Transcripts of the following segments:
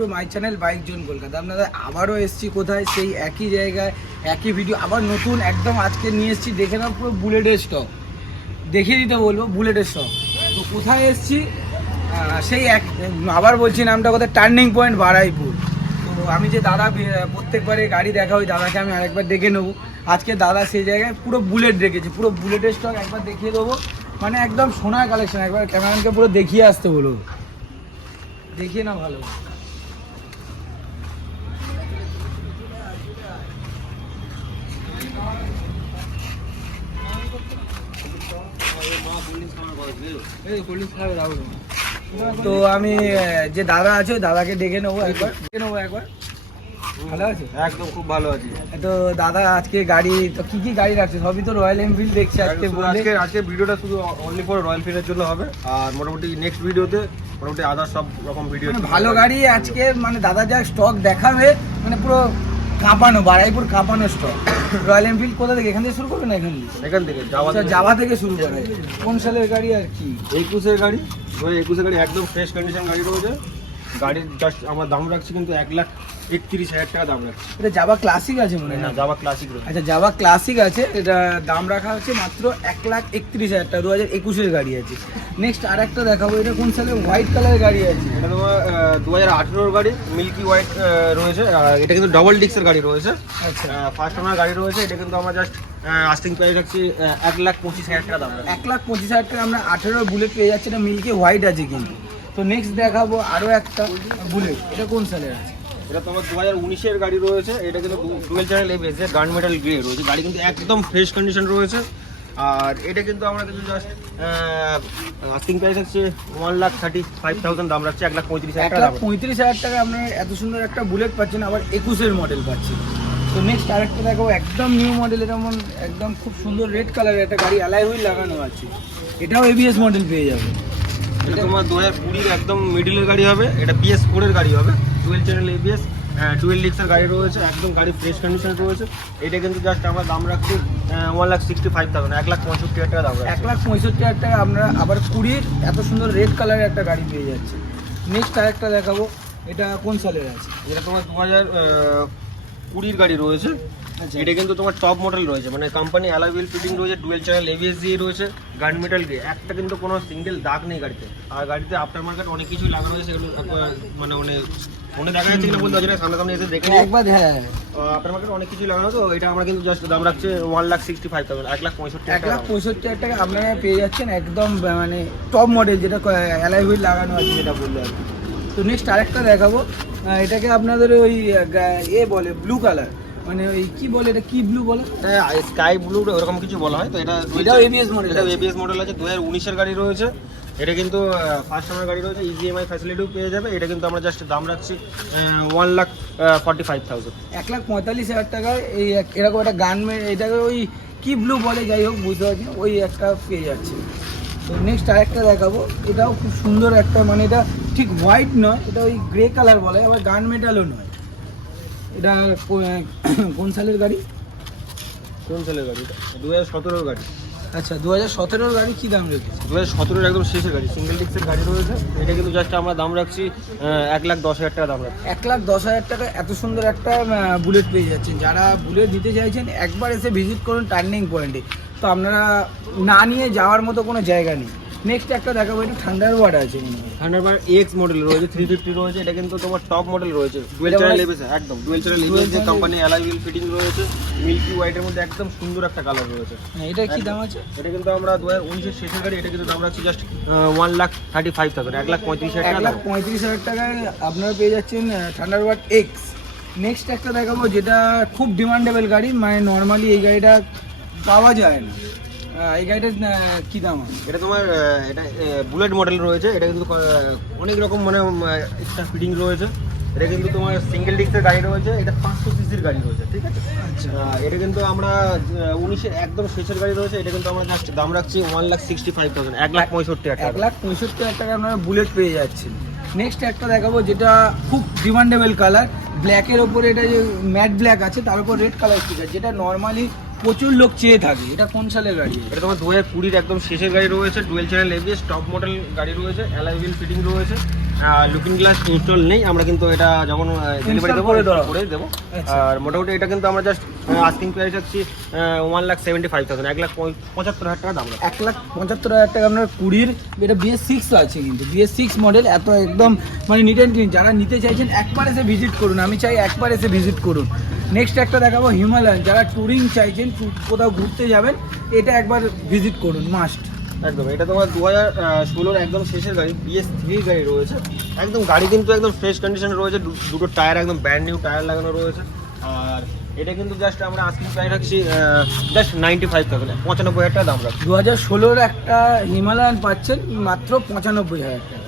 To my channel bike zone Kolkata. আপনাদের আবারও এসেছি কোথায়, সেই একই জায়গায় একই ভিডিও, আবার নতুন একদম আজকে নিয়ে এসেছি। দেখে নাও পুরো বুলেটের স্টক, দেখিয়ে দিতে বলবো বুলেটের স্টক। তো কোথায় এসেছি সেই এক, আবার বলছি নামটা কোথায়, টার্নিং পয়েন্ট বারাইপুর। তো আমি যে দাদা প্রত্যেকবারে গাড়ি দেখা, ওই দাদাকে আমি আরেকবার দেখে নেবো। আজকে দাদা সেই জায়গায় পুরো বুলেট রেখেছে, পুরো বুলেটের স্টক একবার দেখিয়ে দেবো। মানে একদম সোনার কালেকশন, একবার ক্যামেরাম্যানকে পুরো দেখিয়ে আসতে বলবো, দেখিয়ে না ভালো। তো আমি যে দাদা আছে ওই দাদাকে ডেকে নেবো একবার। ভালো আছে? একদম খুব ভালো আছি। তো দাদা আজকে গাড়ি তো কি কি গাড়ি রাখছে? সবই তো রয়্যাল এনফিল্ড দেখছি আজকে। আজকে ভিডিওটা শুধু অনলি ফর রয়্যাল এনফিল্ডের জন্য হবে, আর মোটামুটি নেক্সট ভিডিওতে মোটামুটি আদার সব রকম ভিডিও ভালো গাড়ি আজকে, মানে দাদা যা স্টক দেখাবে মানে পুরো কাঁপানো, বারাইপুর কাঁপানো স্টক। রয়্যাল এনফিল্ড কোথা থেকে, এখান থেকে শুরু করবে না? এখান থেকে যাওয়া থেকে শুরু করে। কোন সালের গাড়ি আর কি? 21-এর গাড়ি, 21-এর গাড়ি একদম ফ্রেশ কন্ডিশন গাড়ি রয়েছে। গাড়ির জাস্ট আমার দাম রাখছি কিন্তু 1,31,000 টাকা দাম রাখছি। এটা জাভা ক্লাসিক আছে মনে হয়? না, জাভা ক্লাসিক রয়েছে। আচ্ছা, জাভা ক্লাসিক আছে, এটা দাম রাখা হচ্ছে মাত্র 1,31,000 টাকা। 2021-এর গাড়ি আছে। নেক্সট আর একটা দেখাবো, এটা কোন সালের? হোয়াইট কালারের গাড়ি আছে। এটা তোমার 2018-এর গাড়ি, মিল্কি হোয়াইট রয়েছে। এটা কিন্তু ডবল ডিস্কের গাড়ি রয়েছে। আচ্ছা, ফার্স্ট ওনার গাড়ি রয়েছে। এটা কিন্তু আমরা জাস্ট আস্টিং প্রাইস রাখছি 1,25,000 টাকা দাম রাখছি। 1,25,000 টাকা আমরা 18 বুলেট পেয়ে যাচ্ছি। এটা মিল্কি হোয়াইট আছে কিন্তু। তো নেক্সট দেখাবো আরও একটা বুলেট, এটা কোন সালের আছে? এটা তোমার 2019-এর গাড়ি রয়েছে। এটা কিন্তু ডুয়েল চ্যানেল এবিএস গান মেটাল গ্রে রয়েছে। গাড়ি কিন্তু একদম ফ্রেশ কন্ডিশন রয়েছে। আর এটা কিন্তু আমরা কিন্তু জাস্ট আস্কিং প্রাইস হচ্ছে 1,35,000 দাম রাখছে। 1,35,000 টাকা আপনার এত সুন্দর একটা বুলেট পাচ্ছেন, আবার 21-এর মডেল পাচ্ছেন। তো নেক্সট আরেকটা দেখাবো, একদম নিউ মডেল। এটা একদম খুব সুন্দর রেড কালারের একটা গাড়ি, অ্যালয় হুইল লাগানো আছে। এটাও এবিএস মডেল পেয়ে যাবে। এটা তোমার 2020-এর একদম মিডিলের গাড়ি হবে। এটা PS4-এর গাড়ি হবে, ডুয়েল চ্যানেল এবিএস ডুয়েল ডিস্কের গাড়ি রয়েছে। একদম গাড়ি ফ্রেশ কন্ডিশন রয়েছে। এটা কিন্তু জাস্ট আমরা দাম রাখছি 1,65,000, 1,65,000 টাকা দাম রাখছি। 1,65,000 টাকা আমরা আবার 20-র এত সুন্দর রেড কালারের একটা গাড়ি পেয়ে যাচ্ছে। নেক্সট আরেকটা দেখাবো, এটা কোন সালের আছে? এটা তোমার 2020-এর গাড়ি রয়েছে। এটা কিন্তু তোমার টপ মডেল রয়েছে, মানে কোম্পানি অ্যালয় হুইল ফিটিং রয়েছে, ডুয়েল চ্যানেল এবিএস দিয়ে রয়েছে, গান মেটাল গ্রে। একটা কিন্তু কোনো সিঙ্গেল দাগ নেই গাড়িতে। আর গাড়িতে আফটার মার্কেট অনেক কিছুই লাগানো হয়েছে, সেগুলো মানে মনে দেখা যাচ্ছে কিনা বলতে পারছি না, সামনাসামনি এসে দেখে একবার। হ্যাঁ, আফটার মার্কেট অনেক কিছুই লাগানো। তো এটা আমরা কিন্তু জাস্ট দাম রাখছে 1,65,000, 1,65,000 টাকা আপনারা পেয়ে যাচ্ছেন একদম মানে টপ মডেল, যেটা অ্যালয় হুইল লাগানো আছে, যেটা বললো আর কি। তো নেক্সট আরেকটা দেখাবো, এটাকে আপনাদের ওই বলে ব্লু কালার, মানে ওই কি বলে, এটা কি ব্লু বলে? স্কাই ব্লু এরকম কিছু বলা হয়। তো এটাও এবিএস মডেল। এটা এবিএস মডেল আছে, 2019-এর গাড়ি রয়েছে। এটা কিন্তু ফার্স্ট ওনার গাড়ি রয়েছে, ইজিএমআই ফ্যাসিলিটিও পেয়ে যাবে। এটা কিন্তু আমরা জাস্ট দাম রাখছি 1,45,000, 1,45,000 টাকায় এই এরকম একটা গান, এটাকে ওই কি ব্লু বলে, যাই হোক বুঝতে পারছি, ওই একটা পেয়ে যাচ্ছে। তো নেক্সট আরেকটা দেখাবো, এটাও খুব সুন্দর একটা, মানে এটা ঠিক হোয়াইট নয়, এটা ওই গ্রে কালার বলে, আবার গান মেটালও নয়। এটা কোন সালের গাড়ি? কোন সালের গাড়ি? 2017-এর গাড়ি। আচ্ছা, 2017-এর গাড়ি। কি দাম রেখেছে? 2017-এর একদম শেষের গাড়ি, সিঙ্গেল ডিস্কের গাড়ি রয়েছে। এটা কিন্তু জাস্ট আমরা দাম রাখছি 1,10,000 টাকা দাম রাখছি। 1,10,000 টাকা এত সুন্দর একটা বুলেট পেয়ে যাচ্ছেন। যারা বুলেট দিতে চাইছেন একবার এসে ভিজিট করুন টার্নিং পয়েন্টে। তো আপনারা না নিয়ে যাওয়ার মতো কোনো জায়গা নেই। নেক্সট একটা দেখাবো, এটা থান্ডারবার্ড আছে। থান্ডারবার্ড এক্স মডেল রয়েছে, 350 রয়েছে। এটা কিন্তু তোমার টপ মডেল রয়েছে, ডুয়েল চ্যানেল এবিএস, একদম ডুয়েল চ্যানেল এবিএস যে কোম্পানি অ্যালয় হুইল ফিটিং রয়েছে, মিল্কি হোয়াইটের মধ্যে একদম সুন্দর একটা কালার রয়েছে। এটা কি দাম আছে? এটা কিন্তু আমরা 2019-এর শেষের গাড়ি। এটা কিন্তু দাম রাখছি জাস্ট 1,35,000, 1,35,000 টাকা। 1,35,000 টাকায় আপনারা পেয়ে যাচ্ছেন থান্ডারবার্ড এক্স। নেক্সট একটা দেখাবো, যেটা খুব ডিমান্ডেবল গাড়ি, মানে নর্মালি এই গাড়িটা পাওয়া যায় না। এই গাড়িটার কি দাম আছে? এটা তোমার এটা বুলেট মডেল রয়েছে। এটা কিন্তু অনেক রকম মানে এক্সট্রা ফিটিং রয়েছে। এটা কিন্তু তোমার সিঙ্গেল ডিস্কের গাড়ি রয়েছে। এটা 500 সিসির গাড়ি রয়েছে, ঠিক আছে? আচ্ছা, এটা কিন্তু আমরা 19-এর একদম শেষের গাড়ি রয়েছে। এটা কিন্তু আমরা জাস্ট দাম রাখছি 1,65,000, 1,65,000 টাকা। 1,65,000 টাকা আপনারা বুলেট পেয়ে যাচ্ছেন। নেক্সট একটা দেখাবো, যেটা খুব ডিমান্ডেবল কালার, ব্ল্যাকের ওপরে এটা যে ম্যাট ব্ল্যাক আছে, তার উপর রেড কালার স্টিকার, যেটা নর্মালি প্রচুর লোক চেয়ে থাকে। এটা কোন সালের গাড়ি? এটা তোমার 2020-এর একদম শেষের গাড়ি রয়েছে, dual channel ABS top model গাড়ি রয়েছে, অ্যালয় হুইল ফিটিং রয়েছে। লুকিং গ্লাস ইনস্টল নেই, আমরা কিন্তু এটা যখন ডেলিভারি দেবো করে দেবো। আচ্ছা। আর মোটামুটি এটা কিন্তু আমরা জাস্ট আস্কিং প্রাইস হচ্ছে 1,75,000, 1,75,000 টাকা দাম রাখছি। 1,75,000 টাকা আপনার 20 এটা BS6 আছে, কিন্তু BS6 মডেল এত একদম মানে নিট অ্যান্ড ক্লিন। যারা নিতে চাইছেন একবার এসে ভিজিট করুন, আমি চাই একবার এসে ভিজিট করুন। নেক্সট একটা দেখাবো হিমালয়ান, যারা ট্যুরিং চাইছেন, কোথাও ঘুরতে যাবেন, এটা একবার ভিজিট করুন মাস্ট। একদম, এটা তোমার 2016 একদম শেষের গাড়ি, BS3 গাড়ি রয়েছে। একদম গাড়ি কিন্তু একদম ফ্রেশ কন্ডিশনে রয়েছে, দুটো টায়ার একদম ব্র্যান্ড নিউ টায়ার লাগানো রয়েছে। আর এটা কিন্তু জাস্ট আমরা আস্কিং প্রাইস রাখছি জাস্ট 95,000, 95,000 টাকা দাম রাখছি। 2016 একটা হিমালয়ান পাচ্ছেন মাত্র 95,000 টাকা।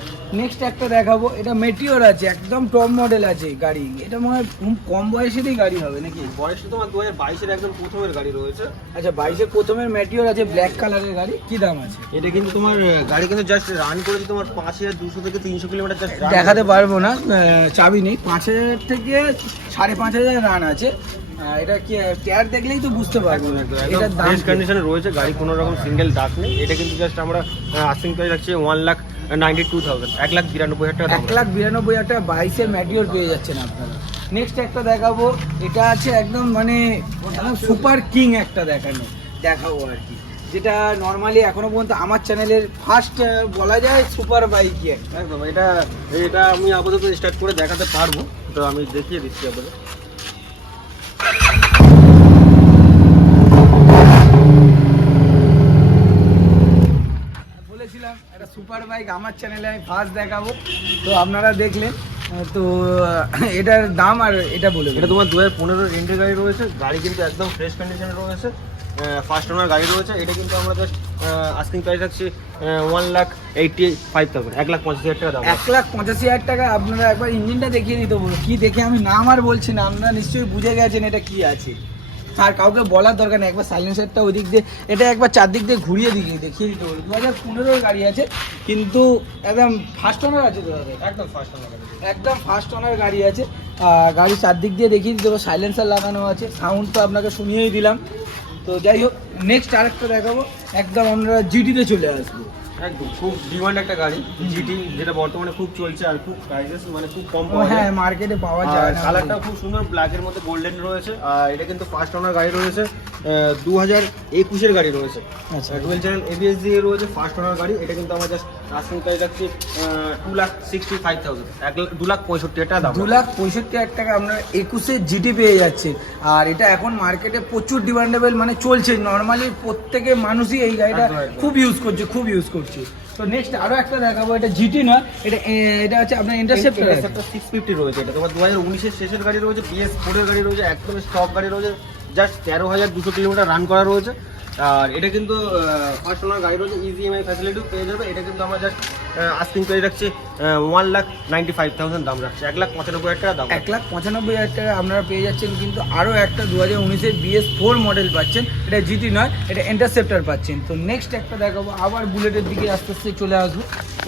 নেক্সট একটা দেখাবো, এটা মেটিওর আছে, একদম টপ মডেল আছে গাড়ি। এটা মনে হয় খুব কম বয়সেরই গাড়ি হবে নাকি? বয়সটা তোমার 2022-এর একদম প্রথমের গাড়ি রয়েছে। আচ্ছা, 22-এর প্রথমের মেটিওর আছে, ব্ল্যাক কালারের গাড়ি। কি দাম আছে? এটা কিন্তু তোমার গাড়ি কিন্তু জাস্ট রান করেছে তোমার 5,200 থেকে 300 কিলোমিটার জাস্ট দেখাতে পারবো না, চাবি নেই। 5,000 থেকে 5,500 রান আছে। এটা কি টায়ার দেখলেই তো বুঝতে পারবো। এটার দাম ফ্রেশ কন্ডিশনে রয়েছে গাড়ি, কোনো রকম সিঙ্গেল দাগ নেই। এটা কিন্তু জাস্ট আমরা আস্কিং প্রাইস রাখছি 1,92,000, 1,92,000 টাকা দাম। 1,92,000 টাকা 22-এর ম্যাটিওর পেয়ে যাচ্ছেন আপনারা। নেক্সট একটা দেখাবো, এটা আছে একদম মানে সুপার কিং একটা দেখাবো আর কি, যেটা নর্মালি এখনো পর্যন্ত আমার চ্যানেলের ফার্স্ট বলা যায় সুপার বাইকই একটা। একদম, এটা আমি আপাতত স্টার্ট করে দেখাতে পারবো, তো আমি দেখিয়ে দিচ্ছি আপনাদের। বলেছিলাম একটা সুপার বাইক আমার চ্যানেলে আমি ফার্স্ট দেখাবো, তো আপনারা দেখলেন। তো এটার দাম আর এটা বলে এটা তোমার 2015-এর এন্ট্রি গাড়ি রয়েছে, গাড়ি কিন্তু একদম ফ্রেশ কন্ডিশনে রয়েছে, ফার্স্ট ওনার গাড়ি রয়েছে। এটা কিন্তু আমরা জাস্ট আস্কিং প্রাইস রাখছি 1,85,000, 1,85,000 টাকা দাম। 1,85,000 টাকা। আপনারা একবার ইঞ্জিনটা দেখিয়ে দিতে বলুন, কি দেখে আমি নাম আর বলছি না, আপনারা নিশ্চয়ই বুঝে গেছেন এটা কি আছে, আর কাউকে বলার দরকার নেই। একবার সাইলেন্সারটা ওই দিক দিয়ে, এটা একবার চারদিক দিয়ে ঘুরিয়ে দেখিয়ে দিতে বলুন। 2015-এর গাড়ি আছে, কিন্তু একদম ফার্স্ট ওনার আছে তো দাদা? একদম ফার্স্ট ওনার গাড়ি, একদম ফার্স্ট ওনার গাড়ি আছে। গাড়ি চারদিক দিয়ে দেখিয়ে দিতে হবে, সাইলেন্সার লাগানো আছে, সাউন্ড তো আপনাকে শুনিয়েই দিলাম। তো যাই হোক, নেক্সট আরেকটা দেখাবো, একদম আমরা জিটিতে চলে আসবো। একদম খুব ডিমান্ড একটা গাড়ি জিটি, যেটা বর্তমানে খুব চলছে আর খুব প্রাইসেস মানে খুব কম হ্যাঁ, মার্কেটে পাওয়া যায় না। কালারটা খুব সুন্দর, ব্ল্যাকের মধ্যে গোল্ডেন রয়েছে। আর এটা কিন্তু ফার্স্ট ওনার গাড়ি রয়েছে, 2021-এর গাড়ি রয়েছে। আচ্ছা, ডুয়েল চ্যানেল ABS দিয়ে রয়েছে, ফার্স্ট ওনার গাড়ি। এটা কিন্তু আমরা জাস্ট আস্কিং প্রাইস রাখছি 2,65,000, 2,65,000 টাকা দাম। 2,65,000 টাকা আপনারা 21-এর জিটি পেয়ে যাচ্ছেন। আর এটা এখন মার্কেটে প্রচুর ডিমান্ডেবল মানে চলছে, নর্মালি প্রত্যেকে মানুষই এই গাড়িটা খুব ইউজ করছে। তো নেক্সট আরো একটা দেখাবো, এটা জিটি না, এটা হচ্ছে আপনার ইন্টারসেপ্টর 650 রয়েছে। এটা তোমার 2019-এর শেষের গাড়ি রয়েছে, BS4-এর গাড়ি রয়েছে, একদম স্টক গাড়ি রয়েছে, জাস্ট 13,200 কিলোমিটার রান করা রয়েছে। আর এটা কিন্তু ফার্স্ট ওনার গাড়ি রয়েছে, ইজি EMI ফ্যাসিলিটিও পেয়ে যাবে। এটা কিন্তু আমরা জাস্ট আস্কিং প্রাইস রাখছি 1,95,000 দাম রাখছি, 1,95,000 টাকা দাম। 1,95,000 টাকা আপনারা পেয়ে যাচ্ছেন। কিন্তু আরও একটা 2019-এর BS4 মডেল পাচ্ছেন, এটা জিটি নয়, এটা ইন্টারসেপ্টর পাচ্ছেন। তো নেক্সট একটা দেখাবো, আবার বুলেটের দিকে আস্তে আস্তে চলে আসবো।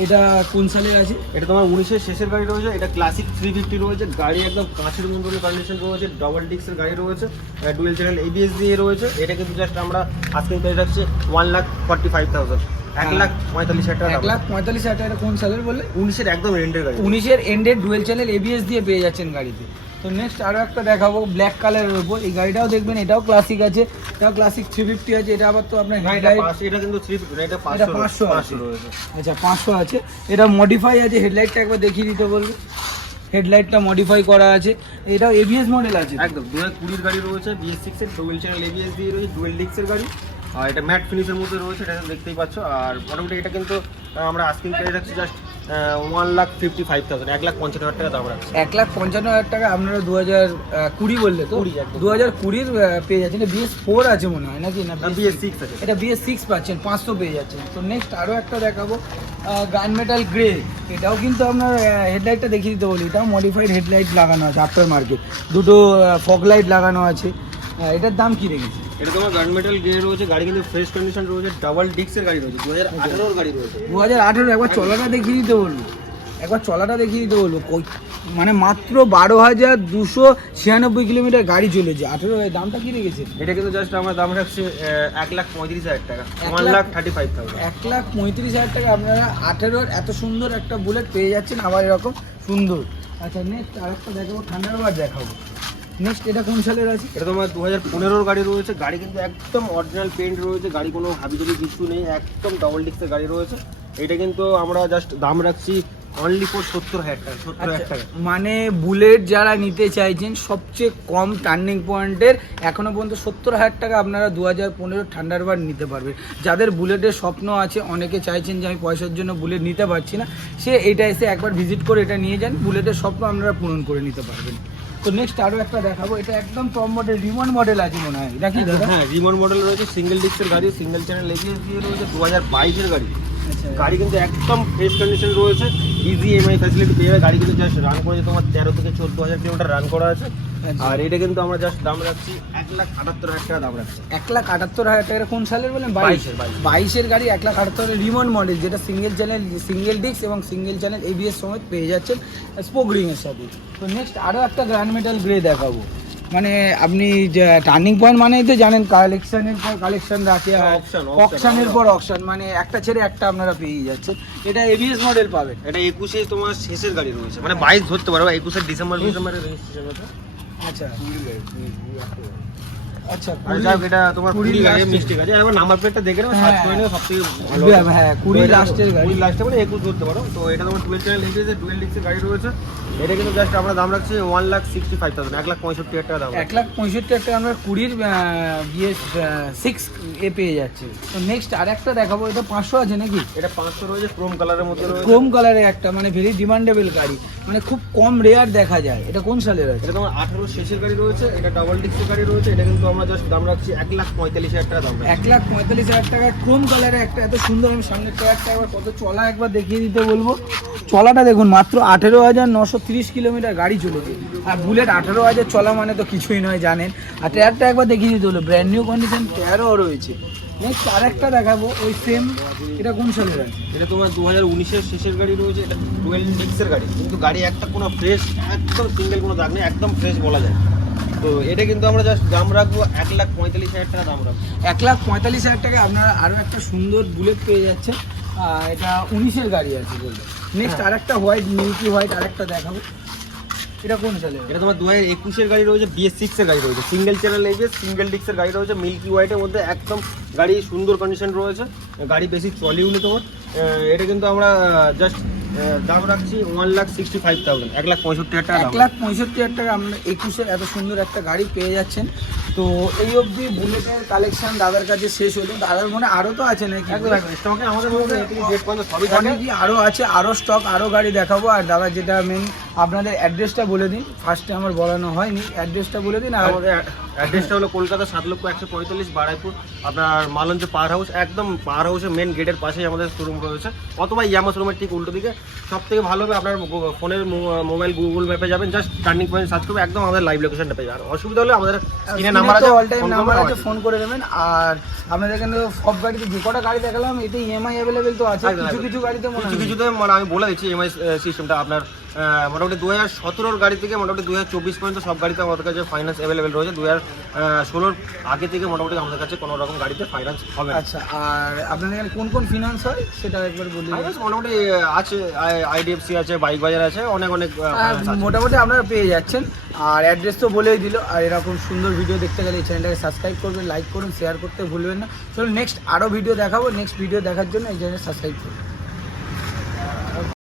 এটা কোন সালের আছে? এটা তোমার 19-এর শেষের গাড়ি রয়েছে, এটা ক্লাসিক 350 রয়েছে, গাড়ি একদম কাঁচের মতো কন্ডিশন রয়েছে, ডবল ডিস্কের গাড়ি রয়েছে, ডুয়েল চ্যানেল ABS দিয়ে রয়েছে। এটা কিন্তু জাস্ট আমরা আস্কিং প্রাইস রাখছি 1,45,000, 1,45,000 টাকা। 1,45,000 টাকা। কোন সালের বললে? 19-এর একদম এন্ডের গাড়ি, 19-এর এন্ডের ডুয়েল চ্যানেল ABS দিয়ে পেয়ে যাচ্ছেন গাড়িতে। তো নেক্সট আরও একটা দেখাবো ব্ল্যাক কালারের উপর, এই গাড়িটাও দেখবেন, এটাও ক্লাসিক আছে, এটাও ক্লাসিক 350 আছে। এটা আবার তো আপনার হেডলাইট, এটা কিন্তু 350 এটা 500 রয়েছে। আচ্ছা, 500 আছে। এটা মডিফাই আছে, হেডলাইটটা একবার দেখিয়ে দিতে বলবো, হেডলাইটটা মডিফাই করা আছে। এটাও ABS মডেল আছে একদম 2020-এর গাড়ি রয়েছে, BS6-এর ডুয়েল চ্যানেল ABS দিয়ে রয়েছে, ডুয়েল ডিস্কের গাড়ি। আর এটা ম্যাট ফিনিশের মধ্যে রয়েছে, এটা দেখতেই পাচ্ছ। আর মোটামুটি এটা কিন্তু আমরা আস্কিং প্রাইস রাখছি জাস্ট 1,55,000, 1,55,000 টাকা দাম রাখছি। 1,55,000 টাকা আপনারা 2020 বললে তো? 2020 পেয়ে যাচ্ছেন। এটা BS4 আছে মনে হয় নাকি? না, BS6 আছে। এটা BS6 পাচ্ছেন, 500 পেয়ে যাচ্ছেন। তো নেক্সট আরও একটা দেখাবো, গান মেটাল গ্রে। এটাও কিন্তু আপনার হেডলাইটটা দেখিয়ে দিতে বলি, এটাও মডিফাইড হেডলাইট লাগানো আছে, আফটার মার্কেট দুটো ফগ লাইট লাগানো আছে। এটার দাম কি রেখেছে? এটা তোমার গান মেটাল গ্রে রয়েছে, গাড়ি কিন্তু ফ্রেশ কন্ডিশন রয়েছে, ডাবল ডিস্কের গাড়ি রয়েছে, 2018-এর গাড়ি রয়েছে। 2018। একবার চলাটা দেখিয়ে দিতে বলবো, কই মানে মাত্র 12,296 কিলোমিটার গাড়ি চলেছে। 18 দামটা কি রেখেছে? এটা কিন্তু জাস্ট আমার দাম রাখছে 1,35,000 টাকা, 1,35,000। 1,35,000 টাকা আপনারা 18 এত সুন্দর একটা বুলেট পেয়ে যাচ্ছেন, আবার এরকম সুন্দর। আচ্ছা নেক্সট আরেকটা দেখাবো, থান্ডারবার্ড দেখাবো। নেক্সট এটা কোন সালের আছে? এটা তোমার 2015-র গাড়ি রয়েছে। গাড়ি কিন্তু একদম অরিজিনাল পেন্ট রয়েছে, গাড়ি কোনো হাবিজাবি কিছু নেই, একদম ডাবল ডিস্কের গাড়ি রয়েছে। এটা কিন্তু আমরা জাস্ট দাম রাখছি অনলি ফর 70,000 টাকা, 70,000 টাকা। মানে বুলেট যারা নিতে চাইছেন সবচেয়ে কম টার্নিং পয়েন্টের এখনো পর্যন্ত 70,000 টাকা আপনারা 2015 থান্ডারবার্ড নিতে পারবেন। যাদের বুলেটের স্বপ্ন আছে, অনেকে চাইছেন যে আমি পয়সার জন্য বুলেট নিতে পারছি না, সে এটা এসে একবার ভিজিট করে এটা নিয়ে যান, বুলেটের স্বপ্ন আপনারা পূরণ করে নিতে পারবেন। তো নেক্সট আরও একটা দেখাবো, এটা একদম টপ মডেল, রিমন মডেল আছে মনে হয়, এটা কি দাদা? হ্যাঁ, রিমোট মডেল রয়েছে, সিঙ্গেল ডিস্কের গাড়ি, সিঙ্গেল চ্যানেল এবিএস দিয়ে রয়েছে, 2022-এর গাড়ি। আচ্ছা গাড়ি কিন্তু একদম ফ্রেশ কন্ডিশন রয়েছে, ইজি এমআই ফ্যাসিলিটি পেয়ে যাবে। গাড়ি কিন্তু জাস্ট রান করেছে তোমার 13 থেকে 14,000 কিলোমিটার রান করা আছে। আর এটা কিন্তু আমরা জাস্ট দাম রাখছি 1,78,000 টাকা দাম রাখছি। 1,78,000 টাকা। কোন সালের বলেন? 22-এর গাড়ি, 1,78,000 রিমন মডেল, যেটা সিঙ্গেল চ্যানেল, সিঙ্গেল ডিস্ক এবং সিঙ্গেল চ্যানেল এবিএস সমেত পেয়ে যাচ্ছেন স্পোক রিংয়ের সাথে। তো নেক্সট আরও একটা গ্র্যান্ড মেটাল গ্রে দেখাবো। মানে আপনি টার্নিং পয়েন্ট মানেই তো জানেন, কালেকশনের পর কালেকশন রাখে, অকশনের পর অকশন, মানে একটা ছেড়ে একটা আপনারা পেয়ে যাচ্ছেন। এটা এবিএস মডেল পাবেন। এটা 21-এ তোমার শেষের গাড়ি রয়েছে, মানে 22 ধরতে পারো, 21-এর ডিসেম্বরের রেজিস্ট্রেশন আছে। আচ্ছা আচ্ছা, আর যাক, এটা তোমার 20 গাড়ি মিস্টেক আছে। এবার নাম্বার প্লেটটা দেখে নাও, সার্চ করে নিও, সবথেকে ভালো। হ্যাঁ 20 লাস্টের গাড়ি, 20 লাস্টে মানে 21 ধরতে পারো। তো এটা তোমার 12 চ্যানেল এবিএস এর ডুয়াল ডিস্কের গাড়ি রয়েছে। এটা কিন্তু জাস্ট আমরা দাম রাখছি 1,65,000, 1,65,000 টাকা দাম। 1,65,000 টাকা আমরা 20 বিএস 6 এ পেয়ে যাচ্ছি। তো নেক্সট আরেকটা দেখাবো, এটা 500 আছে নাকি? এটা 500 রয়েছে, ক্রোম কালারের মধ্যে রয়েছে। ক্রোম কালারে একটা, মানে ভেরি ডিমান্ডেবল গাড়ি, মানে খুব কম রেয়ার দেখা যায়। এটা কোন সালের আছে? এটা তোমার 18 শেষের গাড়ি রয়েছে, এটা ডাবল ডিস্কের গাড়ি রয়েছে। এটা কিন্তু আমরা জাস্ট দাম রাখছি 1,45,000 টাকা দাম। 1,45,000 টাকা ক্রোম কালারে একটা এত সুন্দর। আমি সামনের টায়ারটা একবার কত চলা একবার দেখিয়ে দিতে বলবো। চলাটা দেখুন, মাত্র 18,930 কিলোমিটার গাড়ি চলেছে। আর বুলেট 18,000 চলা মানে তো কিছুই নয় জানেন। আর টায়ারটা একবার দেখিয়ে দিতে হলো, ব্র্যান্ড নিউ কন্ডিশন টায়ারও রয়েছে। নেক্সট আরেকটা দেখাবো, ওই সেম, এটা কোন সালের আছে? এটা তোমার 2019-এর শেষের গাড়ি রয়েছে। এটা ডুয়েল ডিস্কের গাড়ি, কিন্তু গাড়ি একটা কোনো ফ্রেশ, একদম সিঙ্গেল কোনো দাগ নেই, একদম ফ্রেশ বলা যায়। তো এটা কিন্তু আমরা জাস্ট দাম রাখবো 1,45,000 টাকা দাম রাখবো। 1,45,000 টাকায় আপনারা আরও একটা সুন্দর বুলেট পেয়ে যাচ্ছেন। এটা 19-এর গাড়ি আছে বললে। নেক্সট আরেকটা হোয়াইট, মিল্কি হোয়াইট আরেকটা দেখাবো, এটা কোন সালে? এটা তোমার 2021-এর গাড়ি রয়েছে, BS6-এর গাড়ি রয়েছে, সিঙ্গেল চ্যানেল এবিএস, সিঙ্গেল ডিস্কের গাড়ি রয়েছে, মিল্কি হোয়াইটের মধ্যে একদম গাড়ি সুন্দর কন্ডিশন রয়েছে। গাড়ি বেশি চলেও নি তোমার। এটা কিন্তু আমরা জাস্ট দাম রাখছি 1,65,000, 1,65,000 টাকা। 1,65,000 টাকা আমরা 21-এর এত সুন্দর একটা গাড়ি পেয়ে যাচ্ছেন। তো এই অবধি বুলেটের কালেকশন দাদার কাছে শেষ হলো। দাদার মনে আরও তো আছে নাকি? স্টকে আমাদের মধ্যে A থেকে Z পর্যন্ত সবই থাকে। অনেকই আরও আছে, আরও স্টক, আরও গাড়ি দেখাবো। আর দাদা যেটা মেন, আপনাদের অ্যাড্রেসটা বলে দিন। ফার্স্টে আমার বলানো হয়নি, অ্যাড্রেসটা বলে দিন। আর আমাদের অ্যাড্রেসটা হলো কলকাতা 7,145 বারাইপুর, আপনার মালঞ্চ পাওয়ার হাউস, একদম পাওয়ার হাউসের মেন গেটের পাশেই আমাদের শোরুম রয়েছে, অথবা ইয়ামা শোরুমের ঠিক উল্টো দিকে। সব থেকে ভালো হবে আপনার ফোনের মোবাইল গুগল ম্যাপে যাবেন, জাস্ট টার্নিং পয়েন্ট সার্চ করবে, একদম আমাদের লাইভ লোকেশনটা পেয়ে যাবেন। অসুবিধা হলে আমাদের স্ক্রিনে নাম্বার আছে, অল টাইম নাম্বার আছে, ফোন করে দেবেন। আর আপনাদের এখানে সব গাড়িতে যে কটা গাড়ি দেখালাম, এতে ইএমআই অ্যাভেলেবেল তো আছে। কিছু কিছু গাড়িতে কিছু কিছুতে মানে আমি বলে দিচ্ছি ইএমআই সিস্টেমটা আপনার মোটামুটি 2017-র গাড়ি থেকে মোটামুটি 2024 পর্যন্ত সব গাড়িতে আমাদের কাছে ফাইন্যান্স অ্যাভেলেবেল রয়েছে। 2016-র আগে থেকে মোটামুটি আমাদের কাছে কোনো রকম গাড়িতে ফাইন্যান্স হবে। আচ্ছা, আর আপনাদের এখানে কোন কোন ফিনান্স হয় সেটা একবার বলুন। ফাইন্যান্স মোটামুটি আছে, IDFC আছে, বাইক বাজার আছে, অনেক মোটামুটি আপনারা পেয়ে যাচ্ছেন। আর অ্যাড্রেস তো বলেই দিল। আর এরকম সুন্দর ভিডিও দেখতে গেলে এই চ্যানেলটাকে সাবস্ক্রাইব করবেন, লাইক করুন, শেয়ার করতে ভুলবেন না। চলুন নেক্সট আরও ভিডিও দেখাবো। নেক্সট ভিডিও দেখার জন্য এই চ্যানেল সাবস্ক্রাইব করুন।